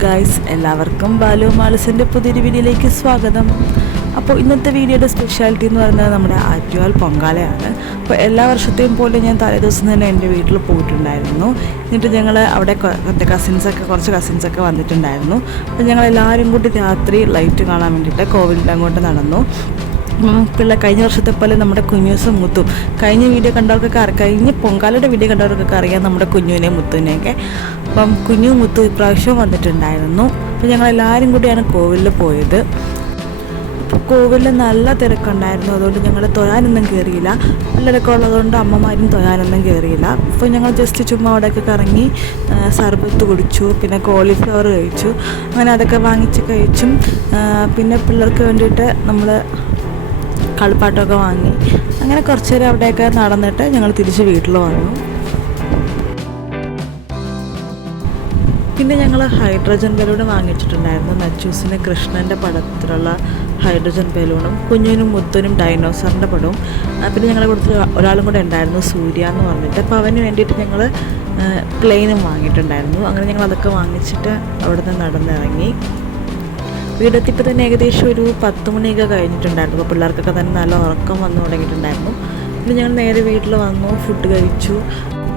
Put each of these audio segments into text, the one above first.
Guys, എല്ലാവർക്കും ബാലു മാലസിൻ്റെ പുതിയൊരു വീഡിയോയിലേക്ക് സ്വാഗതം. അപ്പോൾ ഇന്നത്തെ വീഡിയോയുടെ സ്പെഷ്യാലിറ്റി എന്ന് പറയുന്നത് നമ്മുടെ ആറ്റുകാൽ പൊങ്കാലയാണ്. അപ്പോൾ എല്ലാ വർഷത്തെയും പോലെ ഞാൻ തലേദിവസം തന്നെ എൻ്റെ വീട്ടിൽ പോയിട്ടുണ്ടായിരുന്നു. എന്നിട്ട് ഞങ്ങൾ അവിടെ കുറച്ച് കസിൻസൊക്കെ വന്നിട്ടുണ്ടായിരുന്നു. അപ്പോൾ ഞങ്ങളെല്ലാവരും കൂടി രാത്രി ലൈറ്റ് കാണാൻ വേണ്ടിയിട്ട് കോവിലിൻ്റെ അങ്ങോട്ട് നടന്നു. കഴിഞ്ഞ വർഷത്തെ പോലെ നമ്മുടെ കുഞ്ഞൂസും മുത്തും കഴിഞ്ഞ വീഡിയോ കണ്ടവർക്കൊക്കെ കഴിഞ്ഞ പൊങ്കാലയുടെ വീഡിയോ കണ്ടവർക്കൊക്കെ അറിയാം നമ്മുടെ കുഞ്ഞുവിനെയും മുത്തുവിനെയൊക്കെ. അപ്പം കുഞ്ഞു മുത്തു ഇപ്രാവശ്യം വന്നിട്ടുണ്ടായിരുന്നു. അപ്പോൾ ഞങ്ങളെല്ലാവരും കൂടിയാണ് കോവിലിൽ പോയത്. അപ്പോൾ കോവിലിൽ നല്ല തിരക്കുണ്ടായിരുന്നു, അതുകൊണ്ട് ഞങ്ങൾ തൊഴാനൊന്നും കയറിയില്ല. പിള്ളേരൊക്കെ ഉള്ളതുകൊണ്ട് അമ്മമാരും തൊഴാനൊന്നും കയറിയില്ല. അപ്പോൾ ഞങ്ങൾ ജസ്റ്റ് ചുമ്മാ അവിടെയൊക്കെ കറങ്ങി സർബത്ത് കുടിച്ചു, പിന്നെ കോളിഫ്ലവർ കഴിച്ചു. അങ്ങനെ അതൊക്കെ വാങ്ങിച്ച് കഴിച്ചും പിന്നെ പിള്ളേർക്ക് വേണ്ടിയിട്ട് നമ്മൾ കളിപ്പാട്ടമൊക്കെ വാങ്ങി. അങ്ങനെ കുറച്ച് നേരം അവിടെയൊക്കെ നടന്നിട്ട് ഞങ്ങൾ തിരിച്ച് വീട്ടിൽ വന്നു. പിന്നെ ഞങ്ങൾ ഹൈഡ്രജൻ ബലൂൺ വാങ്ങിച്ചിട്ടുണ്ടായിരുന്നു. നച്ചൂസിന് കൃഷ്ണൻ്റെ പടത്തിലുള്ള ഹൈഡ്രജൻ ബലൂണും കുഞ്ഞിനും മുത്തനും ഡൈനോസറിൻ്റെ പടവും. പിന്നെ ഞങ്ങളെ കൊടുത്ത് ഒരാളും കൂടെ ഉണ്ടായിരുന്നു, സൂര്യ എന്ന് പറഞ്ഞിട്ട്. അപ്പോൾ അവന് വേണ്ടിയിട്ട് ഞങ്ങൾ പ്ലെയിനും വാങ്ങിയിട്ടുണ്ടായിരുന്നു. അങ്ങനെ ഞങ്ങൾ അതൊക്കെ വാങ്ങിച്ചിട്ട് അവിടെ നിന്ന് നടന്നിറങ്ങി. വീടെത്തിയപ്പോൾ തന്നെ ഏകദേശം ഒരു 10 മണിയൊക്കെ കഴിഞ്ഞിട്ടുണ്ടായിരുന്നു. അപ്പോൾ പിള്ളേർക്കൊക്കെ തന്നെ നല്ല ഉറക്കം വന്നു തുടങ്ങിയിട്ടുണ്ടായിരുന്നു. പിന്നെ ഞങ്ങൾ നേരെ വീട്ടിൽ വന്നു, ഫുഡ് കഴിച്ചു,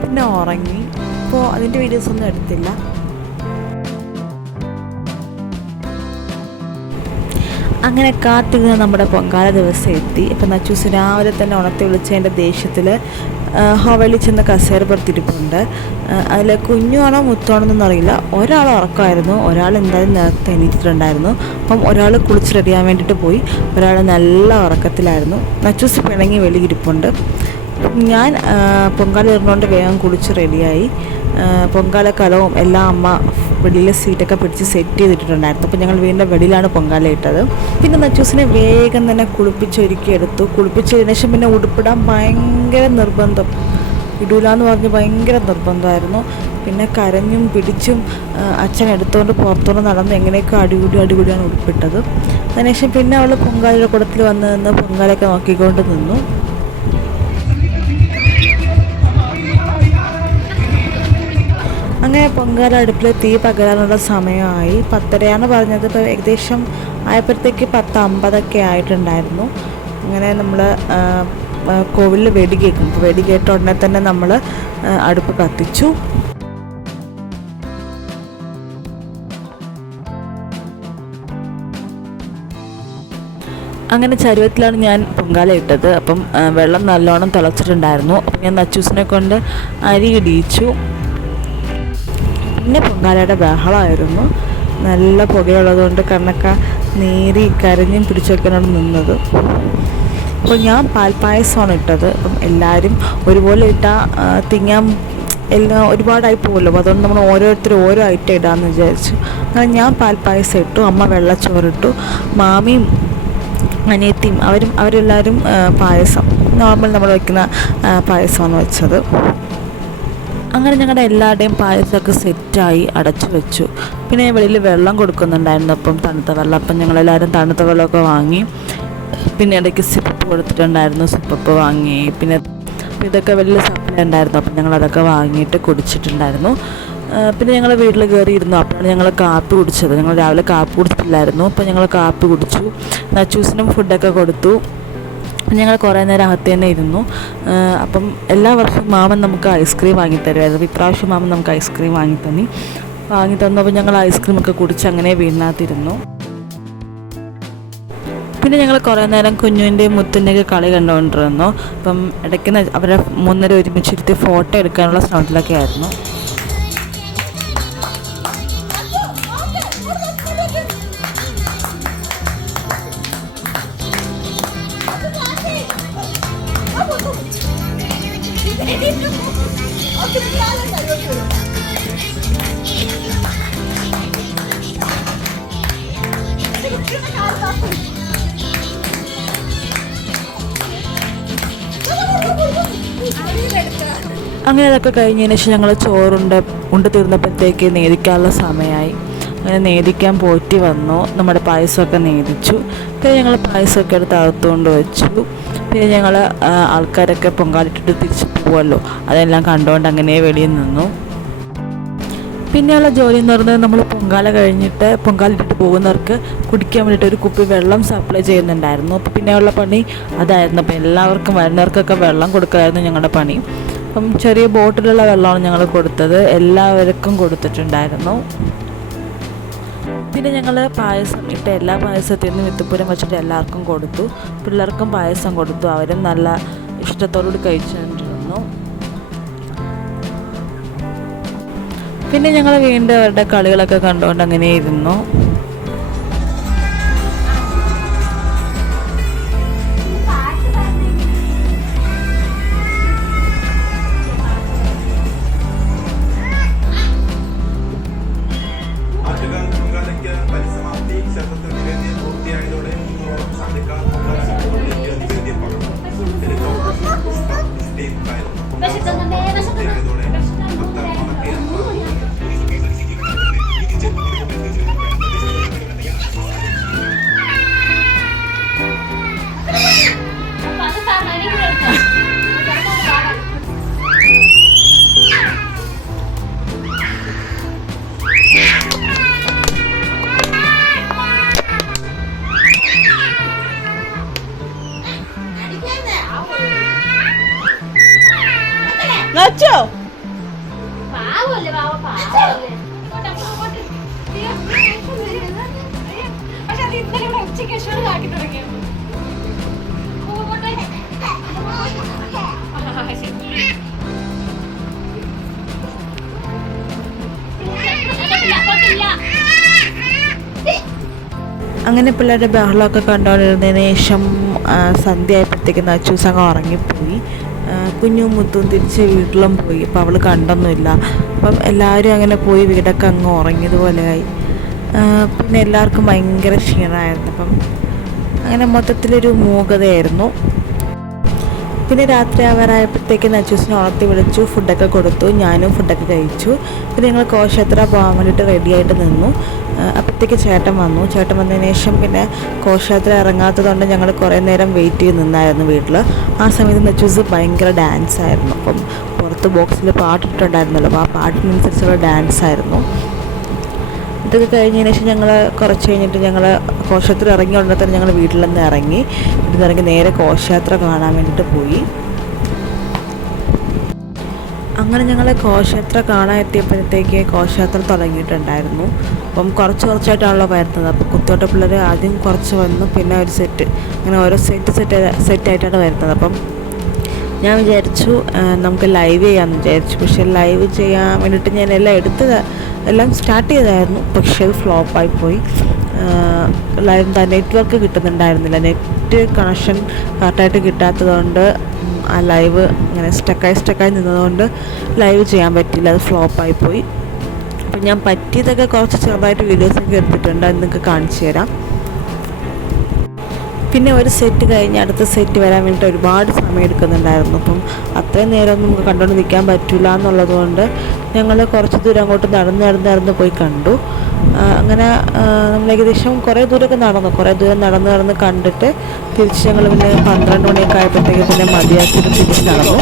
പിന്നെ ഉറങ്ങി. അപ്പോൾ അതിൻ്റെ വീഡിയോസൊന്നും എടുത്തില്ല. അങ്ങനെ കാത്തിരുന്ന് നമ്മുടെ പൊങ്കാല ദിവസം എത്തി. ഇപ്പം നച്ചൂസ് രാവിലെ തന്നെ ഉണർത്തി വിളിച്ചതിൻ്റെ ദേഷ്യത്തിൽ ഹോവലിൽ ചെന്ന് കസേര പുറത്തിരിപ്പുണ്ട്. അതിൽ കുഞ്ഞുവാണോ മുത്താണോ എന്നൊന്നും അറിയില്ല. ഒരാൾ ഉറക്കമായിരുന്നു, ഒരാൾ എന്തായാലും നേരത്തെ എണീറ്റിട്ടുണ്ടായിരുന്നു. അപ്പം ഒരാൾ കുളിച്ച് റെഡിയാൻ വേണ്ടിയിട്ട് പോയി, ഒരാൾ നല്ല ഉറക്കത്തിലായിരുന്നു. നച്ചൂസ് പിണങ്ങി വെളിയിരിപ്പുണ്ട്. ഞാൻ പൊങ്കാല ഇടുന്നതുകൊണ്ട് വേഗം കുളിച്ച് റെഡിയായി. പൊങ്കാല കലവും എല്ലാം അമ്മ വെളിയിലെ സീറ്റൊക്കെ പിടിച്ച് സെറ്റ് ചെയ്തിട്ടുണ്ടായിരുന്നു. അപ്പോൾ ഞങ്ങൾ വീടിൻ്റെ വെളിയിലാണ് പൊങ്കാല ഇട്ടത്. പിന്നെ നച്ചൂസിനെ വേഗം തന്നെ കുളിപ്പിച്ചൊരുക്കിയെടുത്തു. കുളിപ്പിച്ചതിന് ശേഷം പിന്നെ ഉടുപ്പിടാൻ ഭയങ്കര നിർബന്ധം, ഇടൂലെന്ന് പറഞ്ഞ് ഭയങ്കര നിർബന്ധമായിരുന്നു. പിന്നെ കരഞ്ഞും പിടിച്ചും അച്ഛൻ എടുത്തുകൊണ്ട് പുറത്തുകൊണ്ട് നടന്ന് എങ്ങനെയൊക്കെ അടികൂടിയാണ് ഉടുപ്പിട്ടത്. അതിനുശേഷം പിന്നെ അവൾ പൊങ്കാലയുടെ കുടത്തിൽ വന്ന് നിന്ന് പൊങ്കാലയൊക്കെ നോക്കിക്കൊണ്ട് നിന്നു. അങ്ങനെ പൊങ്കാല അടുപ്പിൽ തീ പകരാനുള്ള സമയമായി. 10:30 പറഞ്ഞത്. ഇപ്പോൾ ഏകദേശം ആയപ്പോഴത്തേക്ക് 10:50 ആയിട്ടുണ്ടായിരുന്നു. അങ്ങനെ നമ്മൾ കോവിലിൽ വെടി കേൾക്കും. അപ്പോൾ വെടി കേട്ട ഉടനെ തന്നെ നമ്മൾ അടുപ്പ് കത്തിച്ചു. അങ്ങനെ ചരുവത്തിലാണ് ഞാൻ പൊങ്കാല ഇട്ടത്. അപ്പം വെള്ളം നല്ലോണം തിളച്ചിട്ടുണ്ടായിരുന്നു. അപ്പം ഞാൻ നച്ചൂസിനെ കൊണ്ട് അരി ഇടിയിച്ചു. പിന്നെ പൊങ്കാലയുടെ ബഹളമായിരുന്നു. നല്ല പുകയുള്ളതുകൊണ്ട് കണ്ണൊക്കെ നേരി കരഞ്ഞും പിടിച്ചൊക്കെയാണ് നിന്നത്. അപ്പോൾ ഞാൻ പാൽപ്പായസമാണ് ഇട്ടത്. അപ്പം എല്ലാവരും ഒരുപോലെ ഇട്ടാൽ തിങ്ങാൻ എല്ലാം ഒരുപാടായി പോകുമല്ലോ. അപ്പോൾ അതുകൊണ്ട് നമ്മൾ ഓരോരുത്തരും ഓരോ ഐറ്റം ഇടാമെന്ന് വിചാരിച്ചു. അങ്ങനെ ഞാൻ പാൽപ്പായസം ഇട്ടു, അമ്മ വെള്ളച്ചോറിട്ടു, മാമിയും അനിയത്തിയും അവരെല്ലാവരും പായസം, നോർമൽ നമ്മൾ വയ്ക്കുന്ന പായസമാണ് വെച്ചത്. അങ്ങനെ ഞങ്ങളുടെ എല്ലാവരുടെയും പായസമൊക്കെ സെറ്റായി അടച്ചു വെച്ചു. പിന്നെ വെളിയിൽ വെള്ളം കൊടുക്കുന്നുണ്ടായിരുന്നു, അപ്പം തണുത്ത വെള്ളം. അപ്പം ഞങ്ങളെല്ലാവരും തണുത്ത വെള്ളമൊക്കെ വാങ്ങി. പിന്നെ ഇടയ്ക്ക് സിപ്പപ്പ് കൊടുത്തിട്ടുണ്ടായിരുന്നു, സിപ്പപ്പ് വാങ്ങി. പിന്നെ ഇതൊക്കെ വലിയ സപ്ലൈ ഉണ്ടായിരുന്നു, അപ്പം ഞങ്ങളതൊക്കെ വാങ്ങിയിട്ട് കുടിച്ചിട്ടുണ്ടായിരുന്നു. പിന്നെ ഞങ്ങൾ വീട്ടിൽ കയറിയിരുന്നു. അപ്പോഴാണ് ഞങ്ങൾ കാപ്പി കുടിച്ചത്. ഞങ്ങൾ രാവിലെ കാപ്പി കുടിച്ചിട്ടില്ലായിരുന്നു. അപ്പം ഞങ്ങൾ കാപ്പി കുടിച്ചു. നച്ചൂസിനും ഫുഡൊക്കെ കൊടുത്തു. ഞങ്ങൾ കുറേ നേരം അകത്ത് തന്നെ ഇരുന്നു. അപ്പം എല്ലാ വർഷവും മാമൻ നമുക്ക് ഐസ്ക്രീം വാങ്ങിത്തരുമായിരുന്നു. ഇപ്രാവശ്യം മാമൻ നമുക്ക് ഐസ്ക്രീം വാങ്ങി തന്നു. അപ്പോൾ ഞങ്ങൾ ഐസ്ക്രീമൊക്കെ കുടിച്ച് അങ്ങനെ വീടിനകത്തിരുന്നു. പിന്നെ ഞങ്ങൾ കുറേ നേരം കുഞ്ഞുവിൻ്റെയും മുത്തിൻ്റെയൊക്കെ കളി കണ്ടുകൊണ്ടിരുന്നു. അപ്പം ഇടയ്ക്ക് അവരെ 3 ഒരുമിച്ചിരുത്തി ഫോട്ടോ എടുക്കാനുള്ള ശ്രമത്തിലൊക്കെ ആയിരുന്നു. അങ്ങനെ അതൊക്കെ കഴിഞ്ഞതിന് ശേഷം ഞങ്ങൾ ഉണ്ട് തീർന്നപ്പോഴത്തേക്ക് നേദിക്കാനുള്ള സമയമായി. അങ്ങനെ നേദിക്കാൻ പോറ്റി വന്നു. നമ്മുടെ പായസമൊക്കെ നേദിച്ചു. പിന്നെ ഞങ്ങൾ പായസമൊക്കെ എടുത്ത് അകത്തുകൊണ്ട് വെച്ചു. പിന്നെ ഞങ്ങൾ ആൾക്കാരൊക്കെ പൊങ്കാലിട്ടിട്ട് തിരിച്ച് പോകുമല്ലോ, അതെല്ലാം കണ്ടുകൊണ്ട് അങ്ങനെ വെളിയിൽ നിന്നു. പിന്നെയുള്ള ജോലി എന്ന് പറയുന്നത് നമ്മൾ പൊങ്കാല കഴിഞ്ഞിട്ട് പൊങ്കാലിട്ടിട്ട് പോകുന്നവർക്ക് കുടിക്കാൻ വേണ്ടിയിട്ട് ഒരു കുപ്പി വെള്ളം സപ്ലൈ ചെയ്യുന്നുണ്ടായിരുന്നു. അപ്പോൾ പിന്നെയുള്ള പണി അതായിരുന്നു. അപ്പോൾ എല്ലാവർക്കും വരുന്നവർക്കൊക്കെ വെള്ളം കൊടുക്കലായിരുന്നു ഞങ്ങളുടെ പണി. അപ്പം ചെറിയ ബോട്ടിലുള്ള വെള്ളമാണ് ഞങ്ങൾ കൊടുത്തത്, എല്ലാവർക്കും കൊടുത്തിട്ടുണ്ടായിരുന്നു. പിന്നെ ഞങ്ങൾ പായസം ഇട്ട് എല്ലാ പായസത്തിൽ നിന്നും വിത്തുപ്പൂരം വെച്ചിട്ട് എല്ലാവർക്കും കൊടുത്തു. പിള്ളേർക്കും പായസം കൊടുത്തു, അവരും നല്ല ഇഷ്ടത്തോടുകൂടി കഴിച്ചുകൊണ്ടിരുന്നു. പിന്നെ ഞങ്ങൾ വീണ്ടും അവരുടെ കളികളൊക്കെ കണ്ടുകൊണ്ട് അങ്ങനെ ഇരുന്നു. നച്ചോ അങ്ങനെ പിള്ളേരുടെ ബഹളമൊക്കെ കണ്ടുകൊണ്ടിരുന്നതിന് ശേഷം സന്ധ്യ ആയപ്പോഴത്തേക്ക് നച്ചൂസ് അങ്ങ് ഉറങ്ങിപ്പോയി. കുഞ്ഞും മുത്തും തിരിച്ച് വീട്ടിലും പോയി. അപ്പോൾ അവൾ കണ്ടൊന്നുമില്ല. അപ്പം എല്ലാവരും അങ്ങനെ പോയി വീടൊക്കെ അങ്ങ് ഉറങ്ങിയതുപോലെയായി. പിന്നെ എല്ലാവർക്കും ഭയങ്കര ക്ഷീണമായിരുന്നു. അപ്പം അങ്ങനെ മൊത്തത്തിലൊരു മൂകതയായിരുന്നു. പിന്നെ രാത്രി ആവാറായപ്പോഴത്തേക്ക് നച്ചൂസിനെ ഉണർത്തി വിളിച്ചു, ഫുഡൊക്കെ കൊടുത്തു. ഞാനും ഫുഡൊക്കെ കഴിച്ചു. പിന്നെ ഞങ്ങൾ ഘോഷയാത്ര പോകാൻ വേണ്ടിയിട്ട് റെഡിയായിട്ട് നിന്നു. അപ്പോഴത്തേക്ക് ചേട്ടൻ വന്നു. ചേട്ടൻ വന്നതിന് ശേഷം പിന്നെ ഘോഷയാത്ര ഇറങ്ങാത്തതുകൊണ്ട് ഞങ്ങൾ കുറേ നേരം വെയിറ്റ് ചെയ്ത് നിന്നായിരുന്നു വീട്ടിൽ. ആ സമയത്ത് നച്ചൂസ് ഭയങ്കര ഡാൻസായിരുന്നു. അപ്പം പുറത്ത് ബോക്സിൽ പാട്ടിട്ടുണ്ടായിരുന്നല്ലോ, അപ്പോൾ ആ പാട്ടിനനുസരിച്ചുള്ള ഡാൻസായിരുന്നു. ഇതൊക്കെ കഴിഞ്ഞതിന് ശേഷം ഞങ്ങൾ കുറച്ച് കഴിഞ്ഞിട്ട് ഞങ്ങൾ ഘോഷയാത്ര ഇറങ്ങി ഉടനെ തന്നെ ഞങ്ങൾ വീട്ടിൽ നിന്ന് ഇറങ്ങി. വീട്ടിൽ നിന്ന് ഇറങ്ങി നേരെ ഘോഷയാത്ര കാണാൻ വേണ്ടിയിട്ട് പോയി. അങ്ങനെ ഞങ്ങൾ ഘോഷയാത്ര കാണാൻ എത്തിയപ്പോഴത്തേക്ക് ഘോഷയാത്ര തുടങ്ങിയിട്ടുണ്ടായിരുന്നു. അപ്പം കുറച്ചായിട്ടാണല്ലോ വരുന്നത്. അപ്പോൾ കുത്തോട്ട പിള്ളേർ ആദ്യം കുറച്ച് വന്നു, പിന്നെ ഒരു സെറ്റ്, അങ്ങനെ ഓരോ സെറ്റായിട്ടാണ് വരുന്നത്. അപ്പം ഞാൻ വിചാരിച്ചു നമുക്ക് ലൈവ് ചെയ്യാമെന്ന് വിചാരിച്ചു. പക്ഷേ ലൈവ് ചെയ്യാൻ വേണ്ടിയിട്ട് ഞാൻ എല്ലാം സ്റ്റാർട്ട് ചെയ്തായിരുന്നു. പക്ഷേ അത് ഫ്ലോപ്പായിപ്പോയി. ലൈവ് നെറ്റ്വർക്ക് കിട്ടുന്നുണ്ടായിരുന്നില്ല. നെറ്റ് കണക്ഷൻ കറക്റ്റായിട്ട് കിട്ടാത്തതുകൊണ്ട് ആ ലൈവ് ഇങ്ങനെ സ്റ്റക്കായി നിന്നതുകൊണ്ട് ലൈവ് ചെയ്യാൻ പറ്റില്ല, അത് ഫ്ലോപ്പായിപ്പോയി. അപ്പം ഞാൻ പറ്റിയതൊക്കെ കുറച്ച് ചെറുതായിട്ട് വീഡിയോസൊക്കെ എടുത്തിട്ടുണ്ട്, അത് നിങ്ങൾക്ക് കാണിച്ചു തരാം. പിന്നെ ഒരു സെറ്റ് കഴിഞ്ഞ് അടുത്ത സെറ്റ് വരാൻ വേണ്ടിയിട്ട് ഒരുപാട് സമയം എടുക്കുന്നുണ്ടായിരുന്നു. അപ്പം അത്രയും നേരമൊന്നും നമുക്ക് കണ്ടുകൊണ്ട് നിൽക്കാൻ പറ്റില്ല എന്നുള്ളത് കൊണ്ട് ഞങ്ങൾ കുറച്ച് ദൂരം അങ്ങോട്ട് നടന്ന് പോയി കണ്ടു. അങ്ങനെ നമ്മൾ ഏകദേശം കുറേ ദൂരം നടന്ന് കണ്ടിട്ട് തിരിച്ച് ഞങ്ങൾ പിന്നെ 12 മണിയൊക്കെ ആയപ്പോഴത്തേക്ക് പിന്നെ മതിയാക്കിയിട്ട് തിരിച്ച് നടന്നു.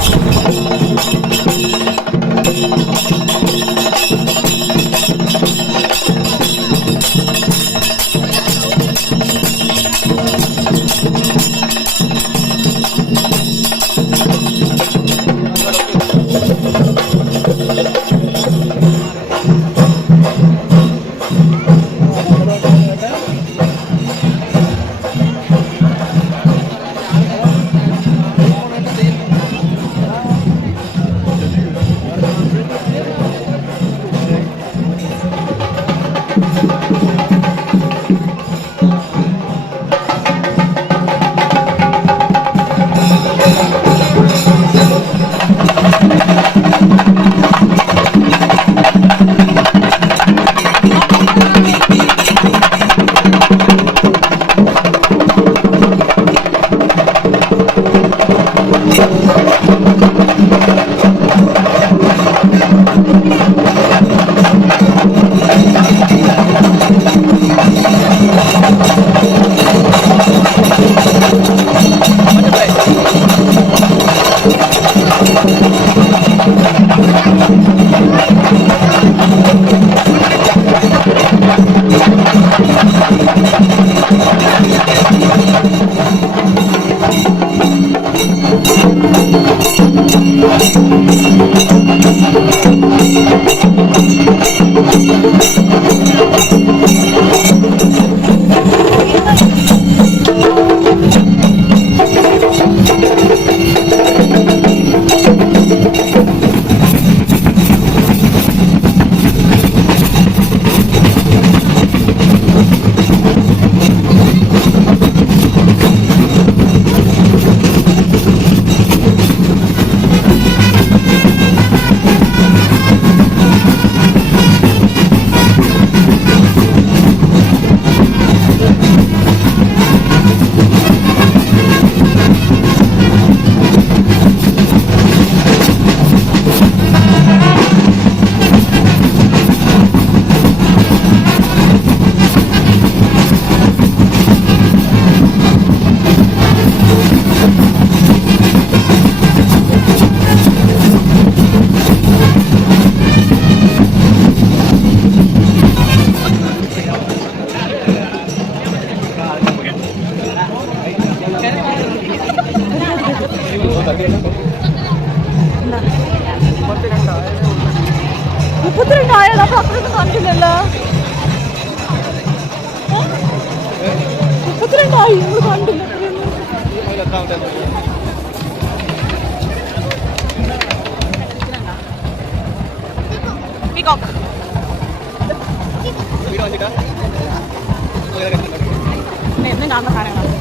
32 അപ്പൊ അത്രയൊന്നും കണ്ടില്ലല്ലോ. 32 നമ്മൾ കണ്ടില്ല. എന്നും കാണുന്ന സാധനങ്ങളാണ്.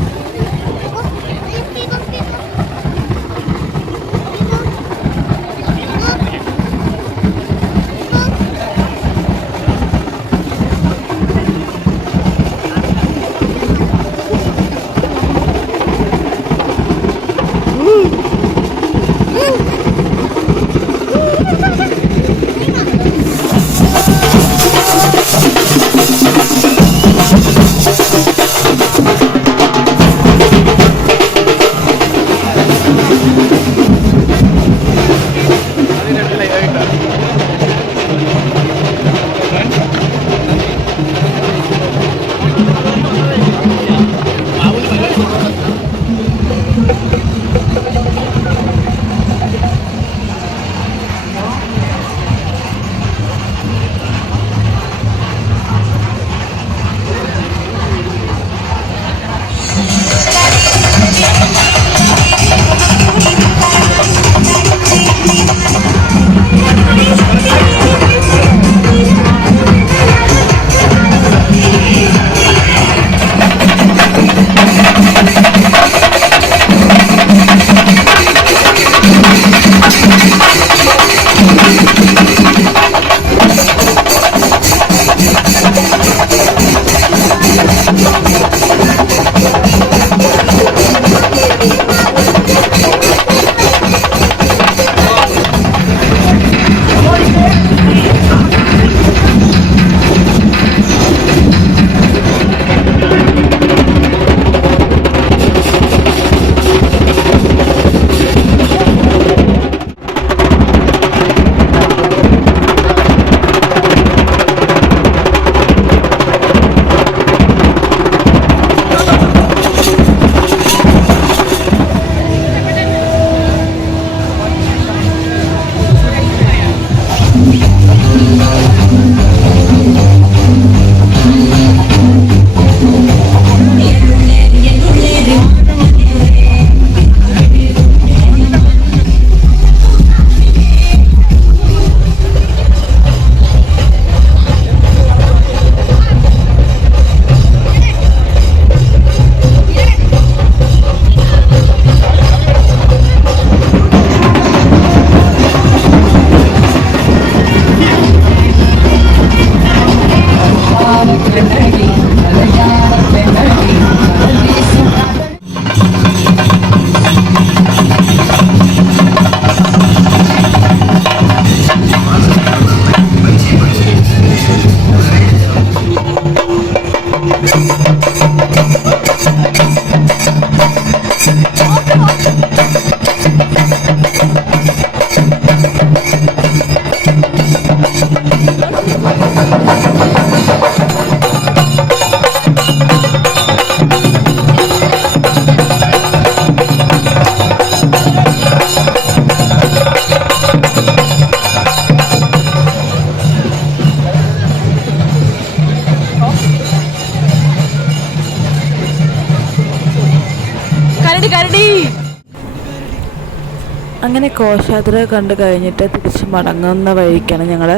അങ്ങനെ ഘോഷയാത്ര കണ്ടു കഴിഞ്ഞിട്ട് തിരിച്ച് മടങ്ങുന്ന വഴിക്കാണ് ഞങ്ങൾ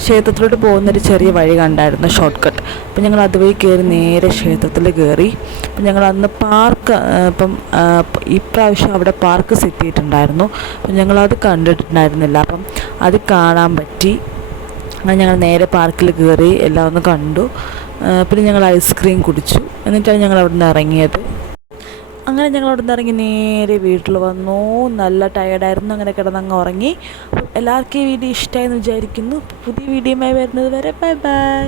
ക്ഷേത്രത്തിലോട്ട് പോകുന്നൊരു ചെറിയ വഴി കണ്ടായിരുന്നു, ഷോർട്ട് കട്ട്. അപ്പം ഞങ്ങൾ അതുവഴി കയറി നേരെ ക്ഷേത്രത്തിൽ കയറി. അപ്പം ഞങ്ങൾ അന്ന് പാർക്ക് ഇപ്രാവശ്യം അവിടെ പാർക്ക് സെറ്റ് ചെയ്തിട്ടുണ്ടായിരുന്നു. അപ്പം ഞങ്ങളത് കണ്ടിട്ടുണ്ടായിരുന്നില്ല, അപ്പം അത് കാണാൻ പറ്റി. അങ്ങനെ ഞങ്ങൾ നേരെ പാർക്കിൽ കയറി എല്ലാം ഒന്ന് കണ്ടു. പിന്നെ ഞങ്ങൾ ഐസ്ക്രീം കുടിച്ചു. എന്നിട്ടാണ് ഞങ്ങൾ അവിടെ നിന്ന് ഇറങ്ങിയത്. അങ്ങനെ ഞങ്ങൾ അവിടെ നിന്ന് ഇറങ്ങി നേരെ വീട്ടിൽ വന്നു. നല്ല ടയേർഡായിരുന്നു. അങ്ങനെ കിടന്നങ്ങ് ഉറങ്ങി. എല്ലാവർക്കും ഈ വീഡിയോ ഇഷ്ടമായെന്ന് വിചാരിക്കുന്നു. പുതിയ വീഡിയോയുമായി വരുന്നത് വരെ ബൈ ബൈ.